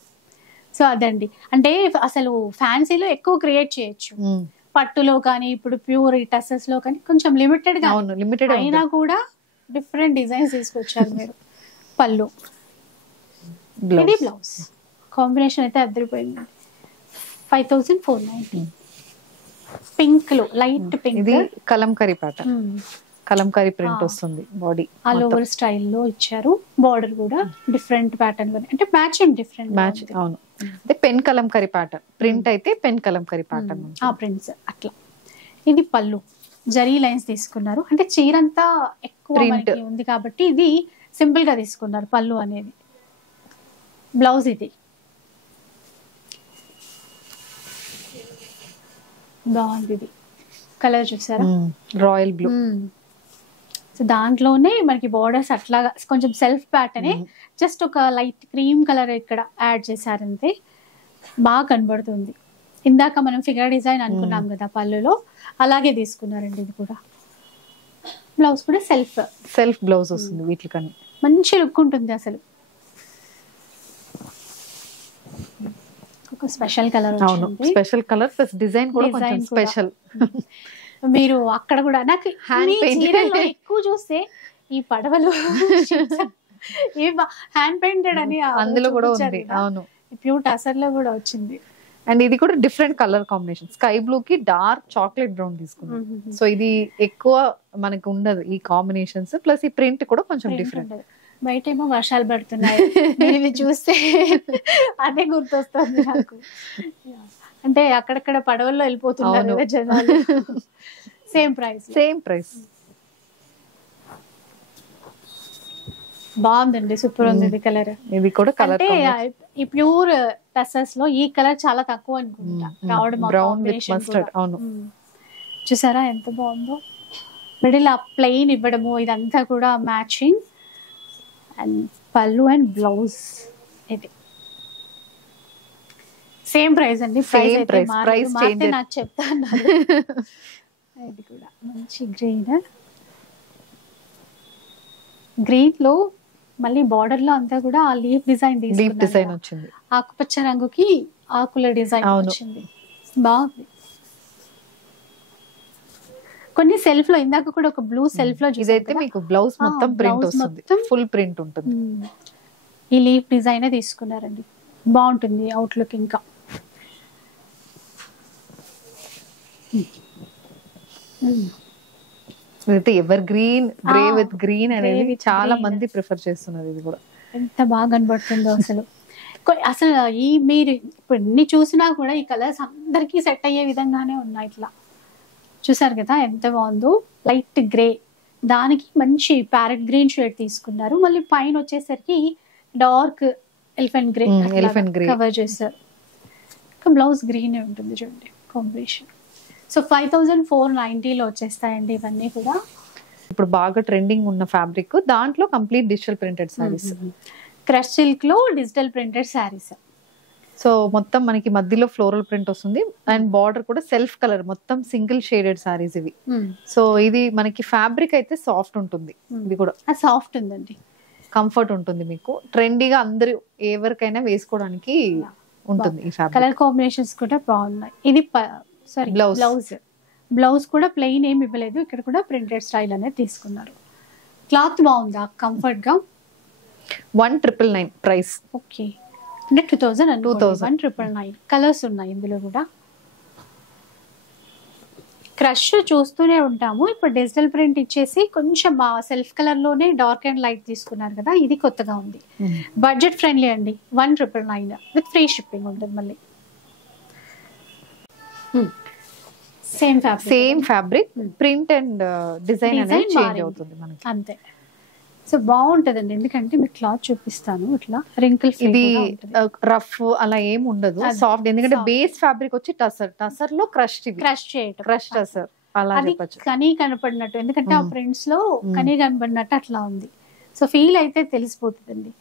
సో అదండి, అంటే అసలు ఫ్యాన్సీలో ఎక్కువ క్రియేట్ చేయొచ్చు. పట్టులో కానీ ఇప్పుడు ప్యూర్ టసర్స్ లో కానీ కొంచెం లిమిటెడ్ అయినా కూడా డిఫరెంట్ డిజైన్స్ తీసుకొచ్చారు మీరు. పళ్ళు, ఇది బ్లౌజ్. కాంబినేషన్ అయితే అదిరిపోయింది. 5490. పింక్ లో లైట్ పింక్, ఇది కలంకరీ ప్యాటర్న్, కలంకరీ ప్రింట్ వస్తుంది. బాడీ ఆల్ ఓవర్ స్టైల్లో ఇచ్చారు. బార్డర్ కూడా డిఫరెంట్ ప్యాటర్న్, అంటే మ్యాచింగ్ డిఫరెంట్ మ్యాచ్. అవును, అంటే పెన్ కలంకరీ ప్యాటర్న్, ప్రింట్ అయితే పెన్ కలంకరీ ప్యాటర్న్ ఆ ప్రింట్స్ అట్లా. ఇది పళ్ళు, జరీ లైన్స్ తీసుకున్నారు. అంటే చీరంతా ఎక్కువ ప్రింట్ ఉంది కాబట్టి ఇది సింపుల్ గా తీసుకున్నారు పళ్ళు అనేది. బ్లౌజ్ ఇది బాగుంది. ఇది కలర్ చూసారా, రాయల్ బ్లూ. సో దాంట్లోనే మనకి బార్డర్స్ అట్లాగా కొంచెం సెల్ఫ్ ప్యాటర్నే, జస్ట్ ఒక లైట్ క్రీమ్ కలర్ ఇక్కడ యాడ్ చేశారంతే, బాగా కనబడుతుంది. ఇందాక మనం ఫిగర్ డిజైన్ అనుకున్నాం కదా పళ్ళులో, అలాగే తీసుకున్నారండి ఇది కూడా. బ్లౌజ్ కూడా సెల్ఫ్ బ్లౌజ్ వస్తుంది వీటికని, మంచి లుక్ ఉంటుంది అసలు. ఒక special colour, special colour plus design కూడా కొంచెం స్పెషల్. మీరు అక్కడ కూడా నాకు ఎక్కువ చూస్తే ఈ పడవలు హ్యాండ్ పెయింటెడ్ అని అందులో కూడా ఉంది. అవును, ప్యూర్ టసర్ లో కూడా వచ్చింది. అండ్ ఇది కూడా different colour combination, sky blue కి డార్క్ చాక్లెట్ బ్రౌన్ తీసుకున్నాం. సో ఇది ఎక్కువ మనకు ఉండదు ఈ కాంబినేషన్స్, ప్లస్ ఈ ప్రింట్ కూడా కొంచెం డిఫరెంట్. బయట ఏమో వర్షాలు పడుతున్నాయి, ఇవి చూస్తే అదే గుర్తొస్తుంది నాకు. అంటే అక్కడక్కడ పడవల్లో వెళ్ళిపోతున్నారు జనాలు. Same price. బాగుందండి, సూపర్ ఉంది ఇది కలర్. ఇది కూడా కలర్ ఈ ప్యూర్ టసర్స్ లో ఈ కలర్ చాలా తక్కువ అనుకుంటా రావడం. Brown with mustard. అవును, చూసారా ఎంత బాగుందో. మిడిల్ ఆ ప్లెయిన్ ఇవ్వడము, ఇదంతా కూడా మ్యాచింగ్. అండ్ పళ్ళు అండ్ బ్లౌజ్ ఇది సేమ్ ప్రైస్ అండి. ప్రైస్ నాకు చెప్తా అన్నారు. ఇది కూడా మంచి గ్రీన్ లో మళ్ళీ బార్డర్ లో అంతా కూడా ఆ లీఫ్ డిజైన్ వచ్చింది. ఆకుపచ్చ రంగుకి ఆకుల డిజైన్ వచ్చింది, బాగుంది. కొన్ని సెల్ఫ్ లో ఇందాక కూడా ఒక బ్లూ సెల్ఫ్ లో ఇదైతే మీకు బ్లౌజ్ మొత్తం ప్రింట్ వస్తుంది, ఫుల్ ప్రింట్ ఉంటుంది. ఈ లీఫ్ డిజైన్ తీసుకున్నారండి, బాగుంటుంది అవుట్లుక్. ఇంకా అయితే ever green, grey with green అనేది చాలా మంది ప్రిఫర్ చేస్తున్నారు. ఇది కూడా ఎంత బాగా కనబడుతుందో అసలు. అసలు ఈ మీరు ఇప్పుడు ఎన్ని చూసినా కూడా ఈ కలర్స్ అందరికీ సెట్ అయ్యే విధంగానే ఉన్నాయి. ఇట్లా చూసారు కదా ఎంత బాగుందో. లైట్ గ్రే దానికి మంచి ప్యారెట్ గ్రీన్ షేడ్ తీసుకున్నారు. మళ్ళీ పైన వచ్చేసరికి డార్క్ ఎలిఫెంట్ గ్రే కవర్ చేశారు. బ్లౌజ్ గ్రీన్ ఉంటుంది చూడండి కాంబినేషన్. సో 5490లో వచ్చేస్తాయండి ఇవన్నీ కూడా. ఇప్పుడు బాగా ట్రెండింగ్ ఉన్న ఫ్యాబ్రిక్, దాంట్లో complete digital printed saris, crush silk లో డిజిటల్ ప్రింటెడ్ సారీస్. సో మొత్తం మనకి మధ్యలో ఫ్లోరల్ ప్రింట్ వస్తుంది అండ్ బార్డర్ కూడా సెల్ఫ్ కలర్, మొత్తం సింగిల్ షేడెడ్ సారీస్ ఇవి. సో ఇది మనకి ఫ్యాబ్రిక్ అయితే సాఫ్ట్ ఉంటుంది. ఇది కూడా సాఫ్ట్ ఉందండి, కంఫర్ట్ ఉంటుంది, మీకు ట్రెండీగా అందరూ ఎవరికైనా వేసుకోవడానికి ఉంటుంది. ఈ ఫ్యాబ్రిక్ కలర్ కాంబినేషన్స్ కూడా బాగున్నాయి. ఇది సారీ బ్లౌజ్ కూడా ప్లెయిన్ ఏమి ఇవ్వలేదు, ఇక్కడ కూడా ప్రింటెడ్ స్టైల్ అనేది తీసుకున్నారు. క్లాత్ బాగుందా, కంఫర్ట్ గా. 1999 ప్రైస్. ఓకే, అంటే 2000 కలర్స్ ఉన్నాయి ఇందులో కూడా. క్రష్ చూస్తూనే ఉంటాము, ఇప్పుడు డిజిటల్ ప్రింట్ ఇచ్చేసి కొంచెం సెల్ఫ్ కలర్ లోనే డార్క్ అండ్ లైట్ తీసుకున్నారు కదా, ఇది కొత్తగా ఉంది. బడ్జెట్ ఫ్రెండ్లీ అండి, 1999 విత్ ఫ్రీ షిప్పింగ్ ఉంటుంది. మళ్ళీ same fabric, print and design అనేది చేంజ్ అవుతుంది మనకి అంతే. సో బాగుంటదండి, ఎందుకంటే మీకు క్లాత్ చూపిస్తాను. ఇట్లా రింకిల్ ఇది రఫ్ అలా ఏం ఉండదు, సాఫ్ట్. ఎందుకంటే బేస్ ఫ్యాబ్రిక్ వచ్చి టసర్ లో క్రష్ టసర్ అలా చెప్పొచ్చు. కనీ కనపడినట్టు, ఎందుకంటే ఆ ప్రింట్స్ లో కనీ కనపడినట్టు అట్లా ఉంది. సో ఫీల్ అయితే తెలిసిపోతుందండి.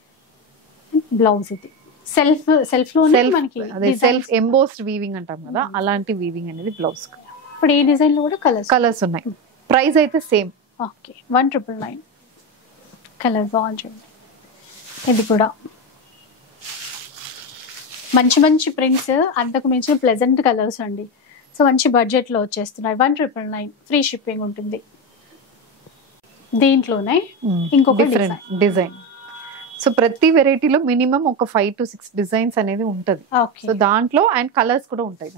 బ్లౌజ్ ఇది సెల్ఫ్ లో మనకి సెల్ఫ్ ఎంబోస్డ్ వీవింగ్ అంటాం కదా, అలాంటి వీవింగ్ అనేది బ్లౌజ్. ఇప్పుడు ఈ డిజైన్ లో కూడా కలర్స్ ఉన్నాయి. ప్రైస్ అయితే సేమ్. ఓకే, 1999 కలర్ బాగుంటుంది. ఇది కూడా మంచి మంచి ప్రింట్స్, అంతకు మించిన ప్లెజెంట్ కలర్స్ అండి. సో మంచి బడ్జెట్ లో వచ్చేస్తున్నాయి. 1999 ఫ్రీ షిప్పింగ్ ఉంటుంది. దీంట్లోనే ఇంకొక డిఫరెంట్ డిజైన్. సో ప్రతి వెరైటీలో మినిమం ఒక 5 to 6 డిజైన్స్ అనేది ఉంటది. సో దాంట్లో అండ్ కలర్స్ కూడా ఉంటాయి.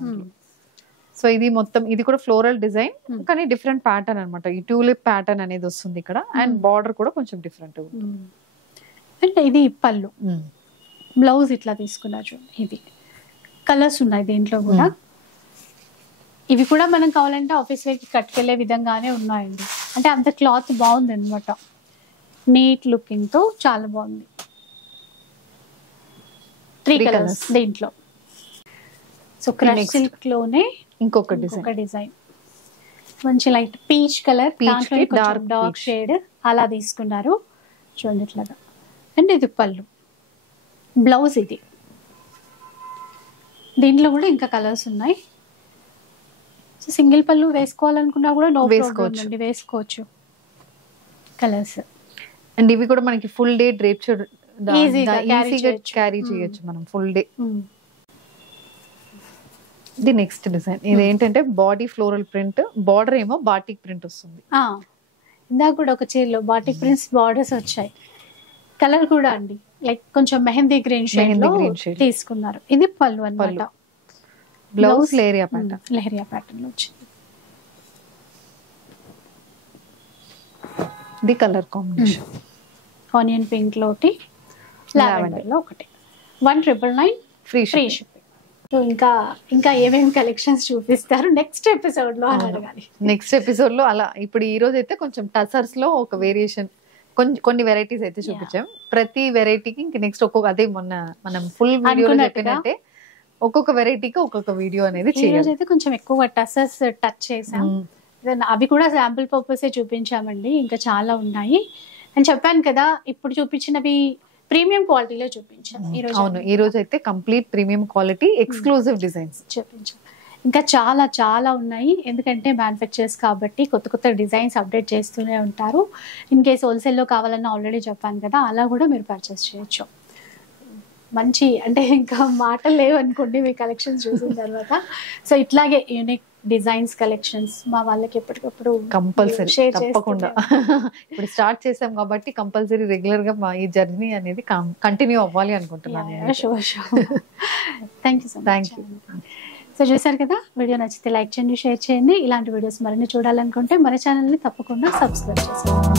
సో ఇది మొత్తం, ఇది కూడా ఫ్లోరల్ డిజైన్ కానీ డిఫరెంట్ ప్యాటర్న్ అనమాట. ఈ ట్యూలిప్ ప్యాటర్న్ అనేది వస్తుంది ఇక్కడ, అండ్ బార్డర్ కూడా కొంచెం డిఫరెంట్ ఉంటుంది. అంటే ఇది పళ్ళు, బ్లౌజ్ ఇట్లా తీసుకున్నారు. ఇది కలర్స్ ఉన్నాయి దీంట్లో కూడా. ఇవి కూడా మనం కావాలంటే ఆఫీస్ వేర్కి కట్టుకెళ్లే విధంగానే ఉన్నాయండి. అంటే అంత క్లాత్ బాగుంది అనమాట, నీట్ లుకింగ్ తో చాలా బాగుంది. 3 కలర్స్ దీంట్లో. సో క్రష్ సిల్క్ లోనే ఇంకొక డిజైన్. మంచి లైట్ పీచ్ కలర్, Peach కి డార్క్ dark peach. షేడ్ అలా తీసుకున్నారు. చూడండి ఇట్లాగా. అండ్ ఇది పళ్ళు, బ్లౌజ్ ఇది. దీంట్లో కూడా ఇంకా కలర్స్ ఉన్నాయి. సో సింగిల్ పళ్ళు వేసుకోవాలనుకున్నా కూడా నో ప్రాబ్లం అండి, వేసుకోవచ్చు కలర్స్. అండ్ ఇవి కూడా మనకి ఫుల్ డే డ్రేప్ ఈజీగా క్యారీ చేయొచ్చు మనం ఫుల్ డే. ఇది నెక్స్ట్ డిజైన్. ఇది ఏంటంటే బాడీ ఫ్లోరల్ ప్రింట్, బార్డర్ ఏమో బాటిక్ ప్రింట్ వస్తుంది. ఇందాక కూడా ఒక చీరలో బాటిక్ ప్రింట్స్ బార్డర్స్ వచ్చాయి. కలర్ కూడా అండి లైక్ కొంచెం మెహందీ గ్రీన్ షేడ్ తీసుకున్నారు. ఇది పళ్ళు అన్నమాట. Blouse leheriya pattern, leheriya pattern వచ్చింది. ఇది కలర్ కాంబినేషన్ ఆనియన్ పింక్ లోటి లావెండర్ లో ఒకటి. 1999 ఫ్రీ షిప్పింగ్. సో ఇంకా ఏమేమి కలెక్షన్స్ చూపిస్తారు నెక్స్ట్ ఎపిసోడ్ లో అని అడగాలి. నెక్స్ట్ ఎపిసోడ్ లో అలా. ఇప్పుడు ఈ రోజు అయితే కొంచెం టసర్స్ లో ఒక వేరియేషన్, కొన్ని వెరైటీస్ అయితే చూపించాం. ప్రతి వెరైటీకి ఇంక నెక్స్ట్ ఒక్కొక్క, అదే మొన్న మనం ఫుల్ వీడియోలో చెప్పినట్టే ఒక్కొక్క వెరైటీకి ఒక్కొక్క వీడియో అనేది చేయాలి. అయితే కొంచెం ఎక్కువ టసర్స్ టచ్ చేసాం. అవి కూడా శాంపుల్ పర్పసే చూపించామండి, ఇంకా చాలా ఉన్నాయి. అని చెప్పాను కదా, ఇప్పుడు చూపించినవి ప్రీమియం క్వాలిటీలో చూపించాను ఈ రోజు. అవును, ఈ రోజు అయితే complete premium quality exclusive designs చూపించాను. ఇంకా చాలా చాలా ఉన్నాయి, ఎందుకంటే మ్యానుఫ్యాక్చర్స్ కాబట్టి కొత్త కొత్త డిజైన్స్ అప్డేట్ చేస్తూనే ఉంటారు. ఇన్ కేస్ హోల్సేల్లో కావాలన్నా ఆల్రెడీ చెప్పాను కదా, అలా కూడా మీరు పర్చేస్ చేయొచ్చు. మంచి అంటే ఇంకా మాటలు లేవు అనుకోండి మీ కలెక్షన్స్ చూసిన తర్వాత. సో ఇట్లాగే యూనిక్ డిజైన్స్ కలెక్షన్స్ మా వాళ్ళకి ఎప్పటికప్పుడు కంపల్సరీ, తప్పకుండా. ఇప్పుడు స్టార్ట్ చేసాం కాబట్టి కంపల్సరీ రెగ్యులర్ గా ఈ జర్నీ అనేది కంటిన్యూ అవ్వాలి అనుకుంటున్నాను. Thank you so much. So చూసారు కదా, వీడియో నచ్చితే లైక్ చేయండి, షేర్ చేయండి. ఇలాంటి వీడియోస్ మరిన్ని చూడాలనుకుంటే మన ఛానల్ని తప్పకుండా సబ్స్క్రైబ్ చేసుకోండి.